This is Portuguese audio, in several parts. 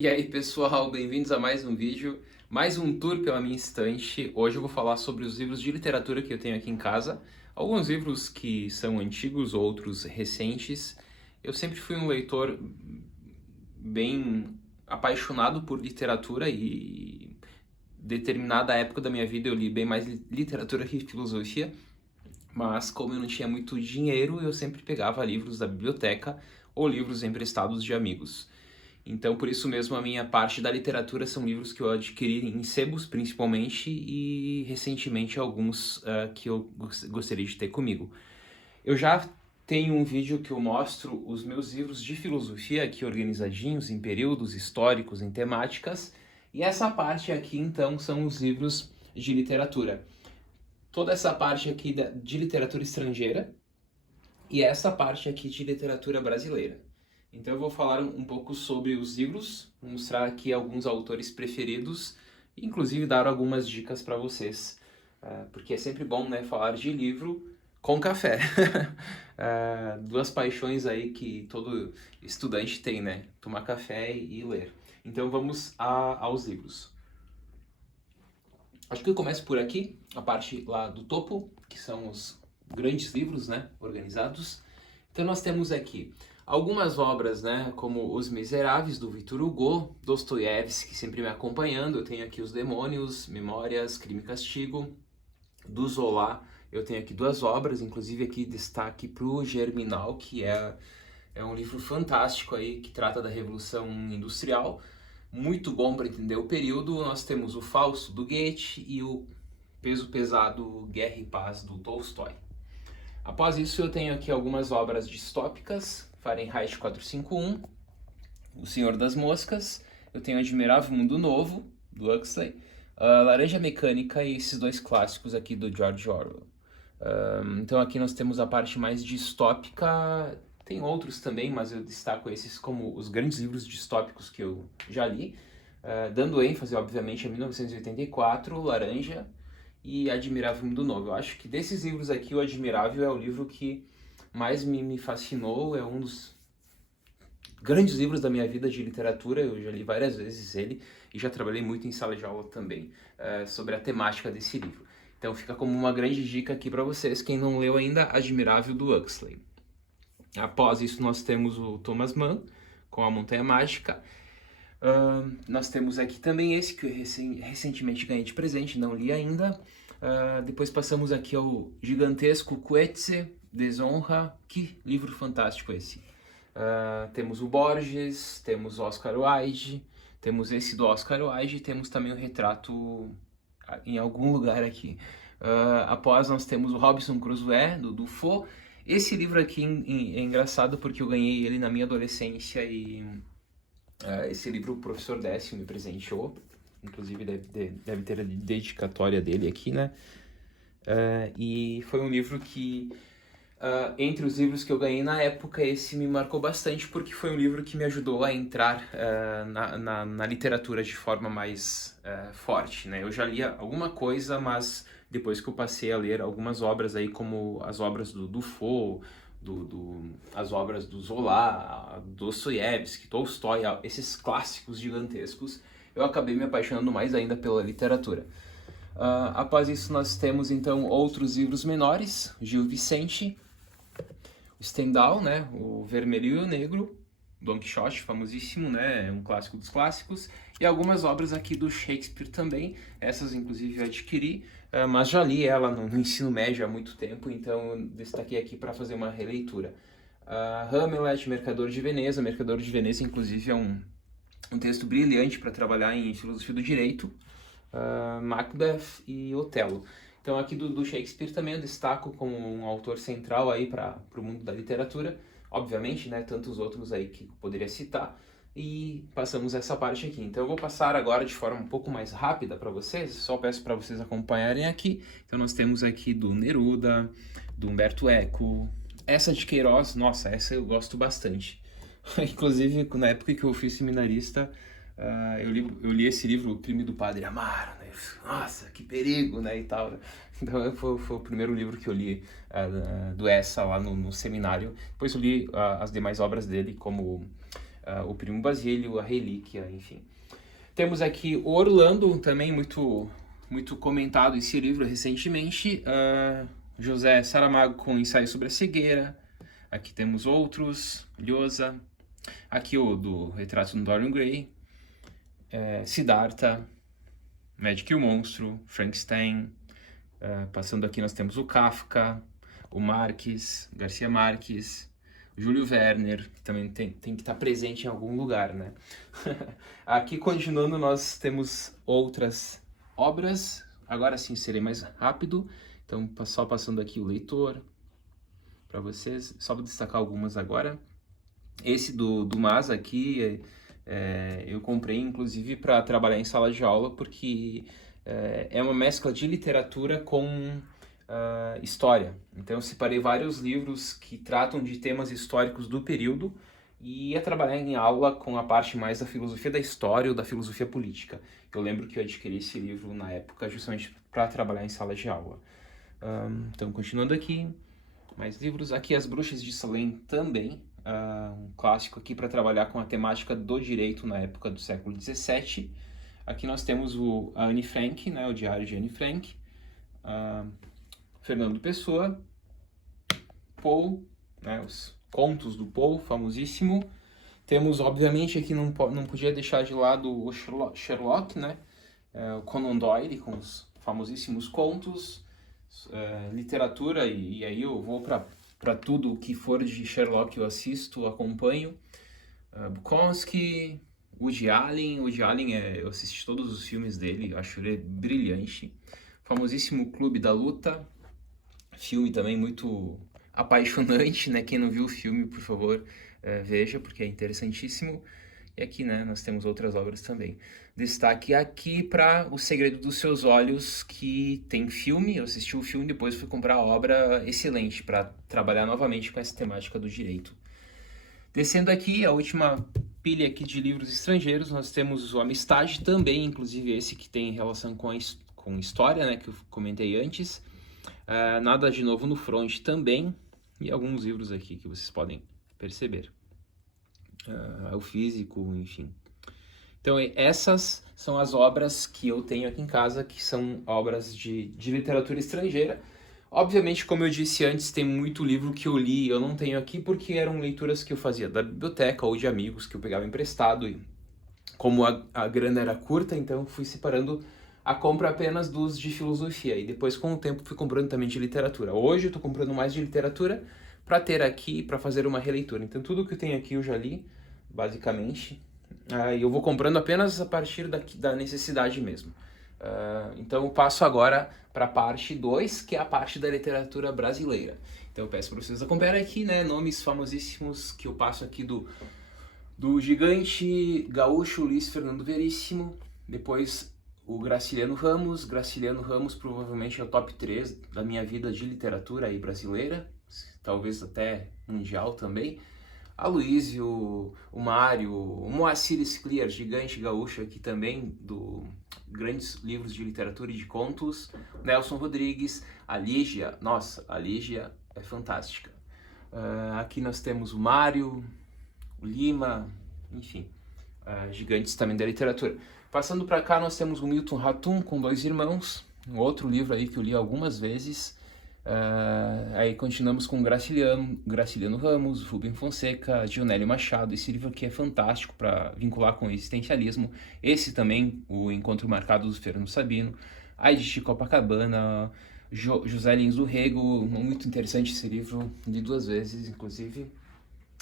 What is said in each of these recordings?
E aí pessoal, bem-vindos a mais um vídeo, mais um tour pela minha estante. Hoje eu vou falar sobre os livros de literatura que eu tenho aqui em casa. Alguns livros que são antigos, outros recentes. Eu sempre fui um leitor bem apaixonado por literatura e determinada época da minha vida eu li bem mais literatura que filosofia. Mas como eu não tinha muito dinheiro, eu sempre pegava livros da biblioteca ou livros emprestados de amigos. Então, por isso mesmo, a minha parte da literatura são livros que eu adquiri em sebos, principalmente, e recentemente alguns que eu gostaria de ter comigo. Eu já tenho um vídeo que eu mostro os meus livros de filosofia aqui organizadinhos em períodos históricos, em temáticas, e essa parte aqui, então, são os livros de literatura. Toda essa parte aqui de literatura estrangeira e essa parte aqui de literatura brasileira. Então eu vou falar um pouco sobre os livros, vou mostrar aqui alguns autores preferidos e inclusive dar algumas dicas para vocês, porque é sempre bom, né, falar de livro com café. Duas paixões aí que todo estudante tem, né, tomar café e ler. Então vamos aos livros. Acho que eu começo por aqui, a parte lá do topo, que são os grandes livros, né, organizados. Então nós temos aqui algumas obras, né, como Os Miseráveis, do Victor Hugo, Dostoiévski, sempre me acompanhando. Eu tenho aqui Os Demônios, Memórias, Crime e Castigo. Do Zola, eu tenho aqui duas obras, inclusive aqui destaque para o Germinal, que é um livro fantástico aí, que trata da Revolução Industrial. Muito bom para entender o período. Nós temos O Fausto, do Goethe, e o Peso Pesado, Guerra e Paz, do Tolstói. Após isso, eu tenho aqui algumas obras distópicas, Fahrenheit 451, O Senhor das Moscas, eu tenho Admirável Mundo Novo, do Huxley, Laranja Mecânica e esses dois clássicos aqui do George Orwell. Então aqui nós temos a parte mais distópica, tem outros também, mas eu destaco esses como os grandes livros distópicos que eu já li, dando ênfase, obviamente, a 1984, Laranja e Admirável Mundo Novo. Eu acho que desses livros aqui, o Admirável é o livro que mais me fascinou, é um dos grandes livros da minha vida de literatura. Eu já li várias vezes ele e já trabalhei muito em sala de aula também sobre a temática desse livro. Então fica como uma grande dica aqui para vocês, quem não leu ainda, Admirável, do Huxley. Após isso nós temos o Thomas Mann, com A Montanha Mágica. Nós temos aqui também esse que eu recentemente ganhei de presente, não li ainda. Depois passamos aqui ao gigantesco Coetze, Desonra. Que livro fantástico esse! Temos o Borges, temos Oscar Wilde, temos esse do Oscar Wilde, temos também o Retrato em algum lugar aqui. Após nós temos o Robinson Crusoe, do Dufour. Esse livro aqui é engraçado porque eu ganhei ele na minha adolescência e esse livro o professor Décio me presenteou, inclusive deve ter a dedicatória dele aqui, né? E foi um livro que, entre os livros que eu ganhei na época, esse me marcou bastante porque foi um livro que me ajudou a entrar na literatura de forma mais forte, né? Eu já lia alguma coisa, mas depois que eu passei a ler algumas obras aí, como as obras do Dufour, as obras do Zola, Dostoiévski, Tolstói, esses clássicos gigantescos, eu acabei me apaixonando mais ainda pela literatura. Após isso nós temos então outros livros menores, Gil Vicente, o Stendhal, né, o Vermelho e o Negro, Don Quixote, famosíssimo, né, é um clássico dos clássicos, e algumas obras aqui do Shakespeare também. Essas inclusive eu adquiri, mas já li ela no ensino médio há muito tempo, então eu destaquei aqui para fazer uma releitura. Hamlet, Mercador de Veneza. Mercador de Veneza inclusive é um texto brilhante para trabalhar em filosofia do direito. Macbeth e Otelo. Então aqui do Shakespeare também eu destaco como um autor central aí para o mundo da literatura. Obviamente, né, tantos outros aí que eu poderia citar. E passamos essa parte aqui. Então eu vou passar agora de forma um pouco mais rápida para vocês, só peço para vocês acompanharem aqui. Então nós temos aqui do Neruda, do Humberto Eco, essa de Queiroz, nossa, essa eu gosto bastante. Inclusive, na época que eu fui seminarista, eu li esse livro, O Crime do Padre Amaro, né? Nossa, que perigo, né, e tal. Então foi o primeiro livro que eu li do Essa lá no seminário. Depois eu li as demais obras dele, como O Primo Basílio, A Relíquia, enfim. Temos aqui o Orlando, também muito comentado esse livro recentemente. José Saramago com Ensaio sobre a Cegueira. Aqui temos outros, Lhosa. Aqui o do Retrato do Dorian Gray. Siddhartha, Magic e o Monstro, Frankenstein. Passando aqui nós temos o Kafka, o Marques, Garcia Marques, Júlio Werner, que também tem que estar presente em algum lugar, né? Aqui, continuando, nós temos outras obras. Agora sim, serei mais rápido. Então, só passando aqui o leitor para vocês. Só vou destacar algumas agora. Esse do Mas aqui, eu comprei, inclusive, para trabalhar em sala de aula, porque é uma mescla de literatura com história. Então eu separei vários livros que tratam de temas históricos do período e ia trabalhar em aula com a parte mais da filosofia da história ou da filosofia política. Eu lembro que eu adquiri esse livro na época justamente para trabalhar em sala de aula. Então, continuando aqui, mais livros. Aqui As Bruxas de Salem também, um clássico aqui para trabalhar com a temática do direito na época do século XVII. Aqui nós temos a Anne Frank, né, o Diário de Anne Frank. Fernando Pessoa, Poe, né, os contos do Poe, famosíssimo. Temos, obviamente, aqui não podia deixar de lado o Sherlock, né, o Conan Doyle com os famosíssimos contos, literatura, e aí eu vou para tudo que for de Sherlock eu assisto, acompanho. Bukowski, Woody Allen, eu assisti todos os filmes dele, acho ele brilhante. Famosíssimo Clube da Luta, filme também muito apaixonante, né? Quem não viu o filme, por favor, veja, porque é interessantíssimo. E aqui, né, nós temos outras obras também. Destaque aqui para O Segredo dos Seus Olhos, que tem filme. Eu assisti o filme, depois fui comprar a obra, excelente, para trabalhar novamente com essa temática do direito. Descendo aqui, a última pilha aqui de livros estrangeiros, nós temos o Amistade também, inclusive esse que tem relação com história, né, que eu comentei antes. Nada de Novo no Front também, e alguns livros aqui que vocês podem perceber. O Físico, enfim. Então, essas são as obras que eu tenho aqui em casa, que são obras de literatura estrangeira. Obviamente, como eu disse antes, tem muito livro que eu li e eu não tenho aqui porque eram leituras que eu fazia da biblioteca ou de amigos que eu pegava emprestado. E como a grana era curta, então fui separando a compra apenas dos de filosofia. E depois, com o tempo, fui comprando também de literatura. Hoje eu estou comprando mais de literatura para ter aqui, para fazer uma releitura. Então, tudo que eu tenho aqui eu já li, basicamente. E eu vou comprando apenas a partir da necessidade mesmo. Então eu passo agora para a parte 2, que é a parte da literatura brasileira. Então eu peço para vocês acompanharem aqui, né, nomes famosíssimos que eu passo aqui do gigante gaúcho Luiz Fernando Veríssimo, depois o Graciliano Ramos. Graciliano Ramos provavelmente é o top 3 da minha vida de literatura aí brasileira, talvez até mundial também. Aloysio, o Mário, o Moacir Scliar, gigante gaúcho aqui também, do grandes livros de literatura e de contos. Nelson Rodrigues, a Lígia, nossa, a Lígia é fantástica. Aqui nós temos o Mário, o Lima, enfim, gigantes também da literatura. Passando para cá nós temos o Milton Ratum com Dois Irmãos, um outro livro aí que eu li algumas vezes. Aí continuamos com Graciliano Ramos, Rubem Fonseca, Dionélio Machado. Esse livro aqui é fantástico para vincular com o existencialismo. Esse também, O Encontro Marcado do Fernando Sabino, Aide de Copacabana, José Lins do Rego, muito interessante esse livro, li 2 vezes inclusive.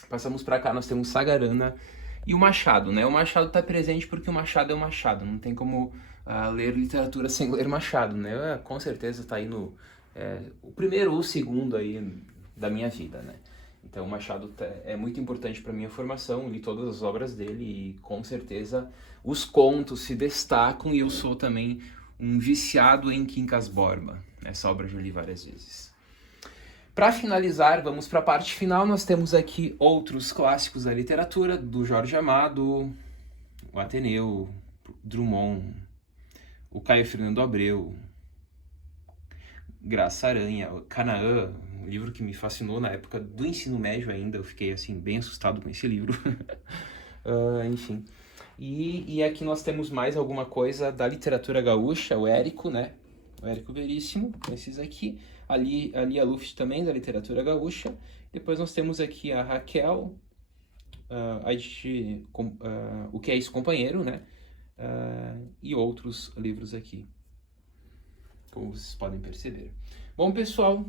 Passamos para cá, nós temos Sagarana e o Machado, né? O Machado está presente porque o Machado é o Machado, não tem como ler literatura sem ler Machado, né? Com certeza está aí no o primeiro ou o segundo aí da minha vida, né? Então o Machado é muito importante para minha formação, li todas as obras dele e com certeza os contos se destacam, e eu sou também um viciado em Quincas Borba. Essa obra eu já li várias vezes. Para finalizar, vamos para a parte final. Nós temos aqui outros clássicos da literatura, do Jorge Amado, o Ateneu, Drummond, o Caio Fernando Abreu, Graça Aranha, Canaã, um livro que me fascinou na época do ensino médio ainda. Eu fiquei assim bem assustado com esse livro. enfim. E aqui nós temos mais alguma coisa da literatura gaúcha, o Érico, né? O Érico Veríssimo, esses aqui. Ali a Luft também, da literatura gaúcha. Depois nós temos aqui a Raquel, O Que É Isso, Companheiro, né? E outros livros aqui, como vocês podem perceber. Bom, pessoal,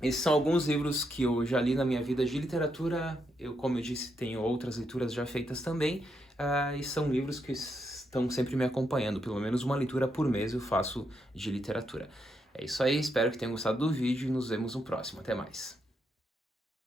esses são alguns livros que eu já li na minha vida de literatura. Eu, como eu disse, tenho outras leituras já feitas também, e são livros que estão sempre me acompanhando. Pelo menos uma leitura por mês eu faço de literatura. É isso aí, espero que tenham gostado do vídeo e nos vemos no próximo. Até mais!